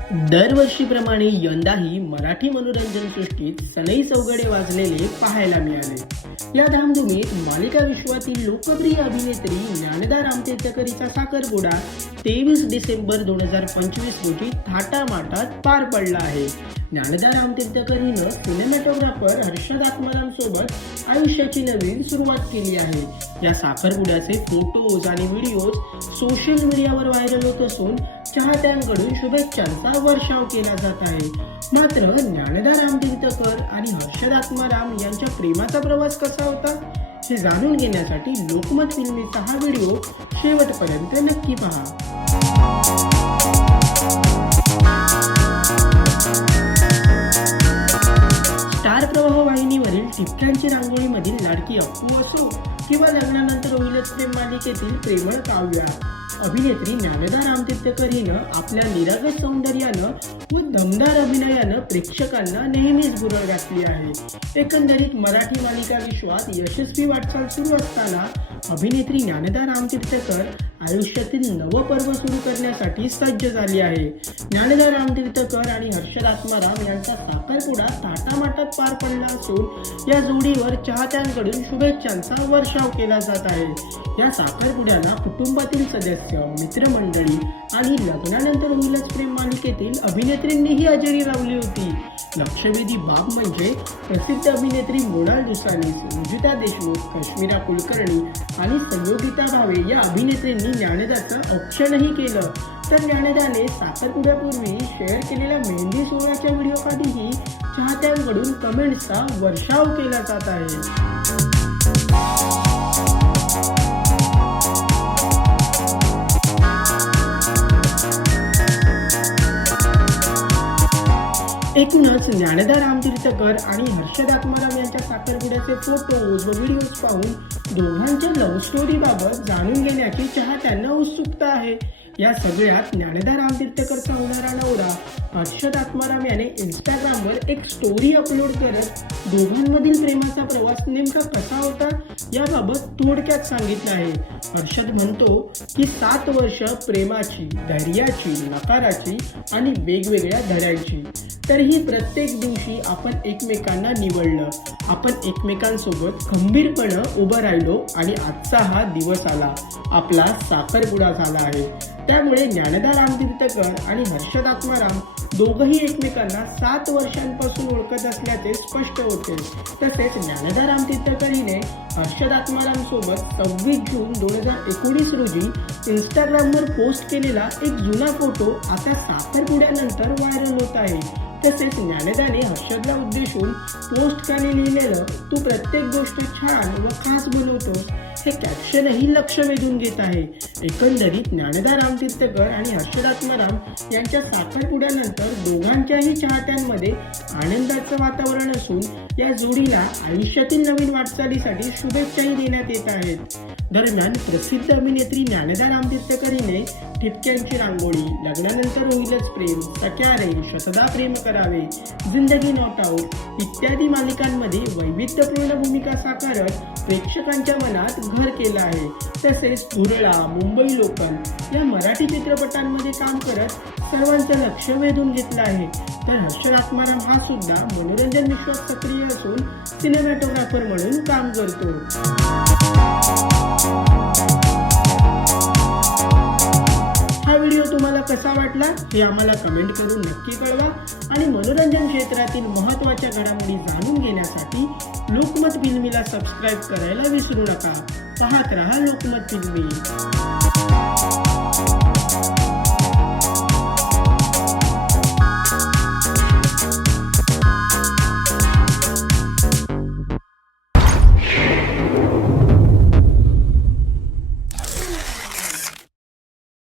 दरवर्षीप्रमाणे यंदाही मराठी मनोरंजन सृष्टीत सनई चौघडे वाजलेले पाहायला मिळाले. या धामधुमीत मालिका विश्वातील लोकप्रिय अभिनेत्री ज्ञानदा रामतीर्थकरीचा साखरपुडा तेवीस डिसेंबर दोन हजार पंचवीस रोजी थाटामाटात पार पडला आहे. ज्ञानदा रामतीर्थकर सिनेमॅटोग्राफर हर्षद आत्मारामसोबत आयुष्याची नवीन सुरुवात केली आहे. या साखरपुड्याचे फोटोज आणि व्हिडिओज सोशल मीडियावर व्हायरल होत असून चाहत्यांकडून शुभेच्छांचा वर्षाव केला जात आहे. मात्र ज्ञानदा रामतीर्थकर आणि हर्षद आत्माराम यांच्या प्रेमाचा प्रवास कसा होता हे जाणून घेण्यासाठी लोकमत फिल्मीचा हा व्हिडिओ शेवटपर्यंत नक्की पहा. वाहिनीवरील टिपक्यांची रांगोळीमधील लाडकी अप्पू असो किंवा लग्नानंतर होईलच प्रेम मालिकेतील प्रेमळ काव्या. अभिनेत्री ज्ञानदा रामतीर्थकर हिनं आपल्या निरागस सौंदर्यानं व दमदार अभिनयानं प्रेक्षकांना नेहमीच गुरळ घातली आहे. एकंदरीत मराठी मालिका विश्वात यशस्वी वाटचाल सुरू असताना अभिनेत्री ज्ञानदा रामतीर्थकर आयुष्यातील नवं पर्व सुरू करण्यासाठी सज्ज झाली आहे. ज्ञानदा रामतीर्थकर आणि हर्षद आत्माराम यांचा साखरपुडा थाटामाटात पार पडला असून या जोडीवर चाहत्यांकडून शुभेच्छांचा वर्षाव केला जात आहे. या साखरपुड्याला कुटुंबातील सदस्य सदस्य मित्रमंडळी आणि लग्नानंतर होईलच प्रेम मालिकेतील अभिनेत्रींनीही हजेरी लावली होती. लक्षवेधी बाब म्हणजे प्रसिद्ध अभिनेत्री मोनाल दुसानी रुजिता देशमुख कश्मीरा कुलकर्णी आणि संयोगिता भावे या अभिनेत्रींनी ज्ञानदाचं औक्षणही केलं. तर ज्ञानदाने साखरपुड्यापूर्वी शेअर केलेल्या मेहंदी सोहळ्याच्या व्हिडिओसाठीही चाहत्यांकडून कमेंट्सचा वर्षाव केला जात आहे. एकूणच ज्ञानदा रामतीर्थकर आणि हर्षद आत्माराम यांच्या साखरपुड्याचे फोटोज व व्हिडिओज पाहून दोघांच्या लव्ह स्टोरीबाबत जाणून घेण्याची चाहत्यांना उत्सुकता आहे. या सगळ्यात ज्ञानदा रामतीर्थकरचा होणारा नवरा हर्षद आत्माराम याने इंस्टाग्रामवर एक स्टोरी अपलोड करत दोघांमधील प्रेमाचा प्रवास नेमका कसा होता याबाबत थोडक्यात सांगितलं आहे. हर्षद म्हणतो की सात वर्ष प्रेमाची धैर्याची नकाराची आणि वेगवेगळ्या धड्यांची. तरीही प्रत्येक दिवशी आपण एकमेकांना निवडलं. आपण एकमेकांसोबत खंबीरपणे उभं राहिलो आणि आजचा हा दिवस आला. आपला साखरपुडा झाला आहे. त्यामुळे ज्ञानदा रामतीर्थकर आणि हर्षदात्माराम दोघंही एकमेकांना सात वर्षांपासून ओळखत असल्याचे स्पष्ट होते. तसेच ज्ञानदा रामतीर्थकर हिने हर्षद सव्वीस जून दोन हजार एकोणीस रोजी इंस्टाग्रामवर पोस्ट केलेला एक जुना फोटो आता साखरपुड्यानंतर व्हायरल होत आहे. तसेच ज्ञानदाने हर्षदला उद्देशून पोस्ट खाली लिहिलेलं तू प्रत्येक गोष्ट छान व खास बनवतोस. हे कॅप्शनही लक्ष वेधून घेत आहे. एकंदरीत ज्ञानदा रामतीर्थकर आणि हर्षदात्माराम यांच्या साखरपुड्यानंतर दोघांच्याही चाहत्यांमध्ये आनंदाचं वातावरण असून या जोडीला आयुष्यातील नवीन वाटचालीसाठी शुभेच्छाही देण्यात येत आहेत. दरम्यान प्रसिद्ध अभिनेत्री ज्ञानदा रामतीर्थकर हिने ठिपक्यांची रांगोळी लग्नानंतर होईलच प्रेम सख्या रे शतदा प्रेम करावे जिंदगी नॉट आऊट इत्यादी मालिकांमध्ये वैविध्यपूर्ण भूमिका साकारत प्रेक्षकांच्या मनात घर केलं आहे. तसेच धुरळा मुंबई लोकल या मराठी चित्रपटांमध्ये काम करत सर्वांचं लक्ष वेधून घेतलं आहे. तर हर्षल आत्माराम हा सुद्धा मनोरंजन विश्वात सक्रिय असून सिनेमॅटोग्राफर म्हणून काम करतो. कसा वाटला हे आम्हाला कमेंट करून नक्की कळवा आणि मनोरंजन क्षेत्रातील महत्त्वाच्या घडामोडी जाणून घेण्यासाठी लोकमत फिल्मीला सबस्क्राईब करायला विसरू नका. पाहत रहा लोकमत फिल्मी.